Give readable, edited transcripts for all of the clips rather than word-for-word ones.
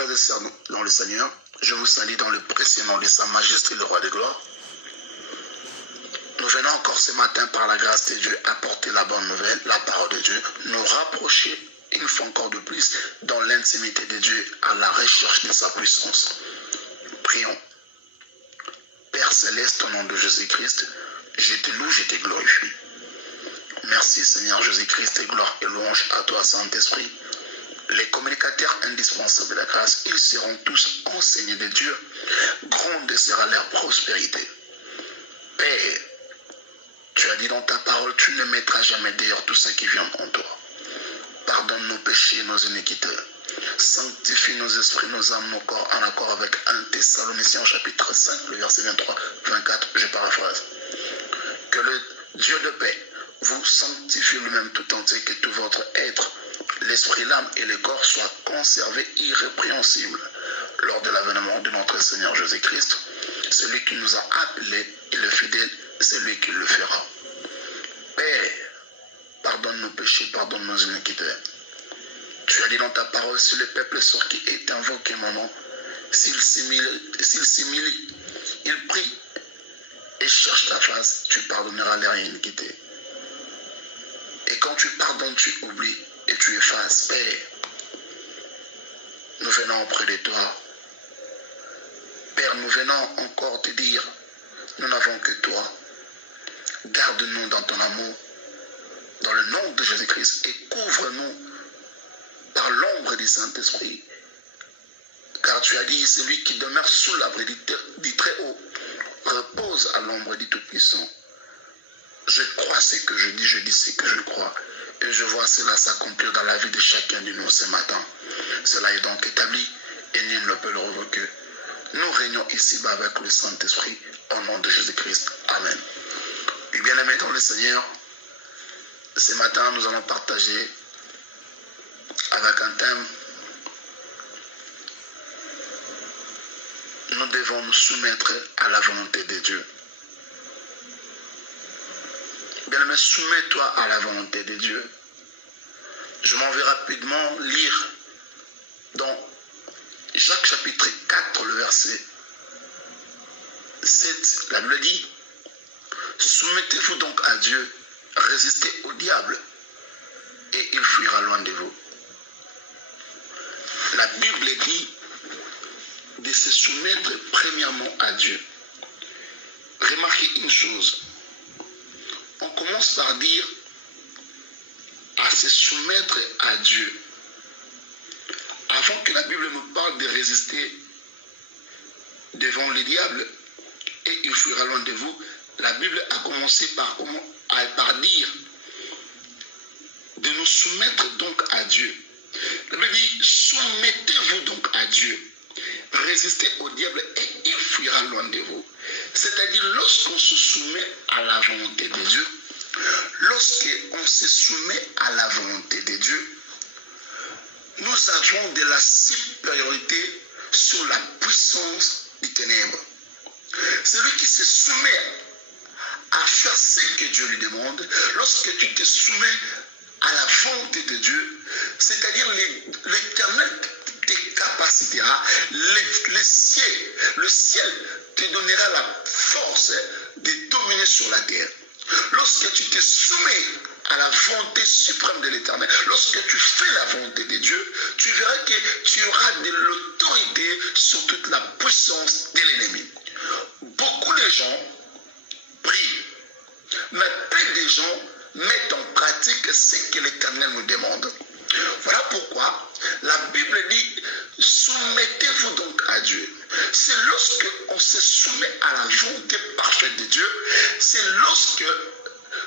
frères et sœurs dans le Seigneur, je vous salue dans le précieux nom de Sa Majesté, le Roi de gloire. Nous venons encore ce matin par la grâce de Dieu apporter la bonne nouvelle, la parole de Dieu, nous rapprocher une fois encore de plus dans l'intimité de Dieu à la recherche de sa puissance. Prions. Père Céleste, au nom de Jésus-Christ, je te loue, je te glorifie. Merci Seigneur Jésus-Christ et gloire et louange à toi Saint-Esprit. Les communicateurs indispensables de la grâce, ils seront tous enseignés de Dieu. Grande sera leur prospérité. Père, tu as dit dans ta parole, tu ne mettras jamais dehors tout ce qui vient en toi. Pardonne nos péchés, nos iniquités. Sanctifie nos esprits, nos âmes, nos corps en accord avec 1 Thessaloniciens chapitre 5, le verset 23, 24, je paraphrase. Que le Dieu de paix vous sanctifie lui-même tout entier, que tout votre être, l'esprit, l'âme et le corps soient conservés irrépréhensibles lors de l'avènement de notre Seigneur Jésus-Christ. Celui qui nous a appelés et le fidèle, c'est lui qui le fera. Père, pardonne nos péchés, pardonne nos iniquités. Tu as dit dans ta parole, si le peuple sur qui est invoqué mon nom, s'il s'humilie, il prie et cherche ta face, tu pardonneras leur iniquité. Et quand tu pardonnes, tu oublies et tu effaces. Père, nous venons auprès de toi. Père, nous venons encore te dire, nous n'avons que toi. Garde-nous dans ton amour, dans le nom de Jésus-Christ, et couvre-nous par l'ombre du Saint-Esprit. Car tu as dit, celui qui demeure sous l'abri du Très-Haut repose à l'ombre du Tout-Puissant. Je crois ce que je dis ce que je crois. Et je vois cela s'accomplir dans la vie de chacun de nous ce matin. Cela est donc établi et nul ne peut le revoquer. Nous régnons ici-bas avec le Saint-Esprit au nom de Jésus-Christ. Amen. Et bien aimés dans le Seigneur, ce matin nous allons partager avec un thème. Nous devons nous soumettre à la volonté de Dieu. Bien-aimé, soumets-toi à la volonté de Dieu. Je m'en vais rapidement lire dans Jacques chapitre 4, le verset 7. La Bible dit, soumettez-vous donc à Dieu, résistez au diable, et il fuira loin de vous. La Bible dit de se soumettre premièrement à Dieu. Remarquez une chose. On commence par dire à se soumettre à Dieu. Avant que la Bible nous parle de résister devant le diable et il fuira loin de vous, la Bible a commencé par dire de nous soumettre donc à Dieu. La Bible dit, soumettez-vous donc à Dieu. Résistez au diable et il fuira loin de vous. C'est-à-dire, lorsqu'on se soumet à la volonté de Dieu, lorsqu'on se soumet à la volonté de Dieu, nous avons de la supériorité sur la puissance des ténèbres. Celui qui se soumet à faire ce que Dieu lui demande, lorsque tu te soumets à la volonté de Dieu, c'est-à-dire l'Éternel te capacitera, le ciel te donnera la force de dominer sur la terre. Lorsque tu te soumets à la volonté suprême de l'Éternel, lorsque tu fais la volonté de Dieu, tu verras que tu auras de l'autorité sur toute la puissance de l'ennemi. Beaucoup de gens prient, mais peu de gens mettent en pratique ce que l'Éternel nous demande. Voilà pourquoi la Bible dit, soumettez-vous donc à Dieu. C'est lorsque on se soumet à la volonté parfaite de Dieu, c'est lorsque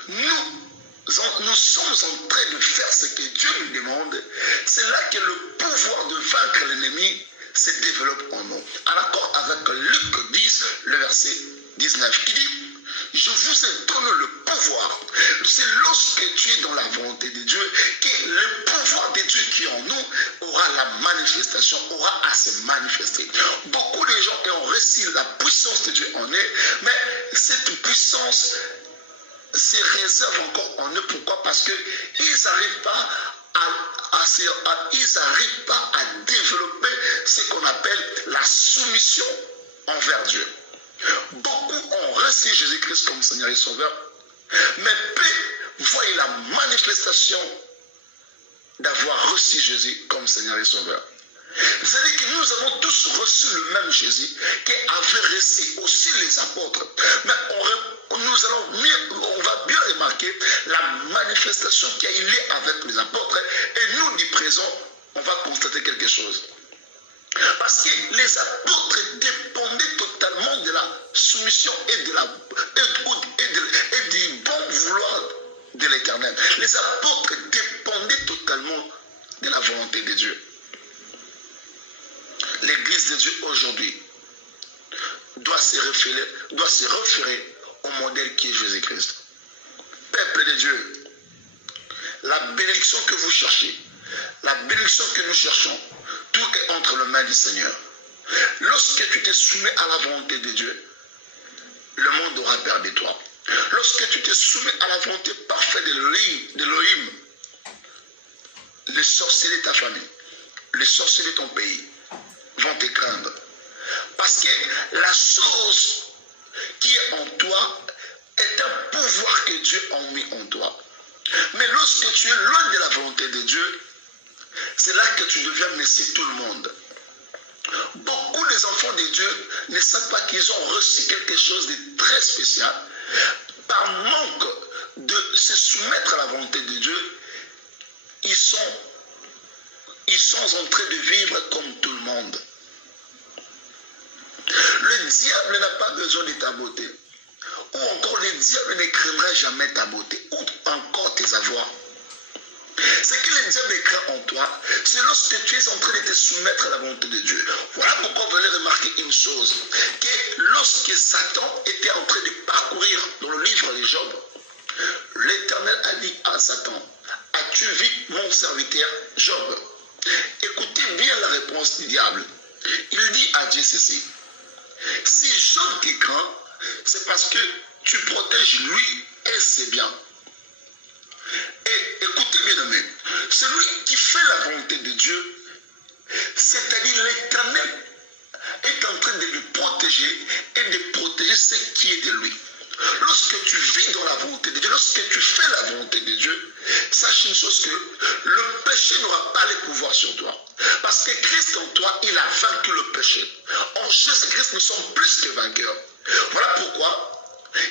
nous sommes en train de faire ce que Dieu nous demande, c'est là que le pouvoir de vaincre l'ennemi se développe en nous. En accord avec Luc 10, le verset 19, qui dit, je vous ai donné le pouvoir. C'est lorsque tu es dans la volonté de Dieu que le pouvoir de Dieu qui est en nous aura la manifestation, aura à se manifester. Beaucoup de gens ont reçu la puissance de Dieu en eux, mais cette puissance se réserve encore en eux. Pourquoi? Parce qu'ils n'arrivent pas ils n'arrivent pas à développer ce qu'on appelle la soumission envers Dieu. Beaucoup ont reçu Jésus-Christ comme Seigneur et Sauveur, mais peu voient la manifestation d'avoir reçu Jésus comme Seigneur et Sauveur. C'est-à-dire que nous avons tous reçu le même Jésus qui avait reçu aussi les apôtres. Mais on va bien remarquer la manifestation qui a eu lieu avec les apôtres. Et nous, du présent, on va constater quelque chose. Parce que les apôtres dépendaient totalement de la soumission et du bon vouloir de l'Éternel. Les apôtres dépendaient totalement de la volonté de Dieu. L'Église de Dieu aujourd'hui doit se référer au modèle qui est Jésus-Christ. Peuple de Dieu, la bénédiction que vous cherchez, la bénédiction que nous cherchons, tout est entre les mains du Seigneur. Lorsque tu te soumets à la volonté de Dieu, le monde aura peur de toi. Lorsque tu te soumets à la volonté parfaite d'Élohim, les sorciers de ta famille, les sorciers de ton pays vont te craindre. Parce que la chose qui est en toi est un pouvoir que Dieu a mis en toi. Mais lorsque tu es loin de la volonté de Dieu, c'est là que tu deviens messie tout le monde. Beaucoup des enfants de Dieu ne savent pas qu'ils ont reçu quelque chose de très spécial. Par manque de se soumettre à la volonté de Dieu, ils sont en train de vivre comme tout le monde. Le diable n'a pas besoin de ta beauté. Ou encore le diable ne craindra jamais ta beauté. Ou encore tes avoirs. Ce que le diable craint en toi, c'est lorsque tu es en train de te soumettre à la volonté de Dieu. Voilà pourquoi vous allez remarquer une chose. Que lorsque Satan était en train de parcourir dans le livre de Job, l'Éternel a dit à Satan, as-tu vu mon serviteur Job? Écoutez bien la réponse du diable. Il dit à Dieu ceci. Si Job te craint, c'est parce que tu protèges lui et ses biens. Et écoutez bien aimé, celui qui fait la volonté de Dieu, c'est-à-dire l'Éternel, est en train de lui protéger et de protéger ce qui est de lui. Lorsque tu vis dans la volonté de Dieu, lorsque tu fais la volonté de Dieu, sache une chose que le péché n'aura pas le pouvoir sur toi. Parce que Christ en toi, il a vaincu le péché. En Jésus-Christ, nous sommes plus que vainqueurs. Voilà pourquoi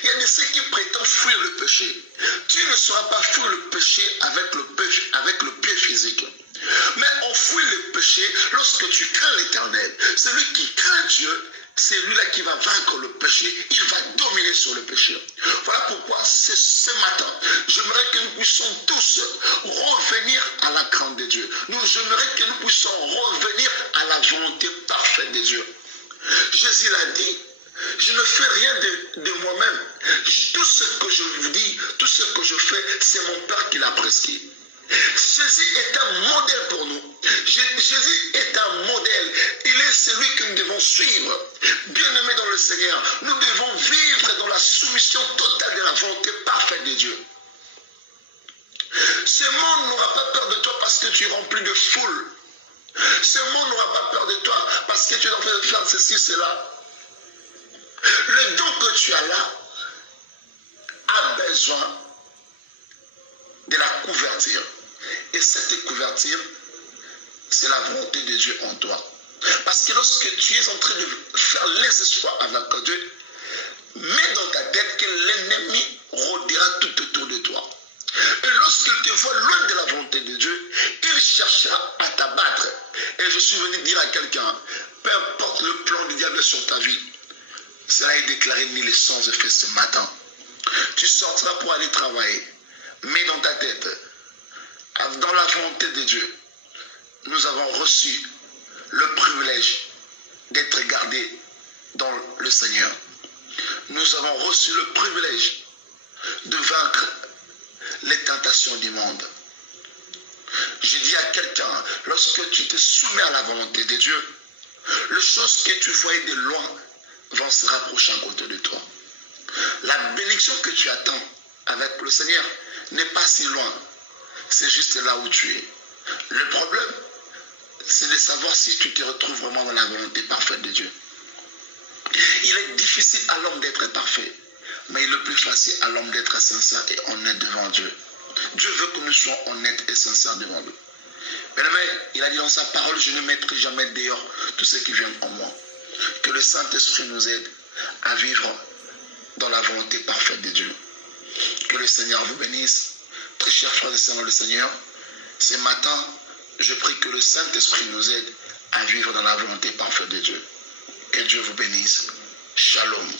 il y a de ceux qui prétendent fuir le péché. Tu ne sauras pas fuir le péché avec le pied physique. Mais on fuit le péché lorsque tu crains l'Éternel. Celui qui craint Dieu, c'est lui-là qui va vaincre le péché. Il va dominer sur le péché. Voilà pourquoi ce matin, j'aimerais que nous puissions tous revenir à la crainte de Dieu. J'aimerais que nous puissions revenir à la volonté parfaite de Dieu. Jésus l'a dit. Je ne fais rien de moi-même. Tout ce que je vous dis, tout ce que je fais, c'est mon Père qui l'a prescrit. Jésus est un modèle pour nous. Jésus est un modèle. Il est celui que nous devons suivre. Bien-aimés dans le Seigneur, nous devons vivre dans la soumission totale de la volonté parfaite de Dieu. Ce monde n'aura pas peur de toi parce que tu es rempli de foule. Ce monde n'aura pas peur de toi parce que tu es en train de faire ceci, cela. Le don que tu as là a besoin de la couverture. Et cette couverture, c'est la volonté de Dieu en toi. Parce que lorsque tu es en train de faire les espoirs avec Dieu, mets dans ta tête que l'ennemi rôdera tout autour de toi. Et lorsqu'il te voit loin de la volonté de Dieu, il cherchera à t'abattre. Et je suis venu dire à quelqu'un, peu importe le plan du diable sur ta vie, cela est déclaré ni les sans effet ce matin. Tu sortiras pour aller travailler. Mets dans ta tête, dans la volonté de Dieu, nous avons reçu le privilège d'être gardés dans le Seigneur. Nous avons reçu le privilège de vaincre les tentations du monde. Je dis à quelqu'un, lorsque tu te soumets à la volonté de Dieu, les choses que tu voyais de loin vont se rapprocher à côté de toi. La bénédiction que tu attends avec le Seigneur n'est pas si loin. C'est juste là où tu es. Le problème, c'est de savoir si tu te retrouves vraiment dans la volonté parfaite de Dieu. Il est difficile à l'homme d'être parfait, mais il est plus facile à l'homme d'être sincère et honnête devant Dieu. Dieu veut que nous soyons honnêtes et sincères devant lui. Mais il a dit dans sa parole, je ne mettrai jamais dehors tout ce qui vient en moi. Que le Saint-Esprit nous aide à vivre dans la volonté parfaite de Dieu. Que le Seigneur vous bénisse. Très chers frères et sœurs dans le Seigneur, ce matin, je prie que le Saint-Esprit nous aide à vivre dans la volonté parfaite de Dieu. Que Dieu vous bénisse. Shalom.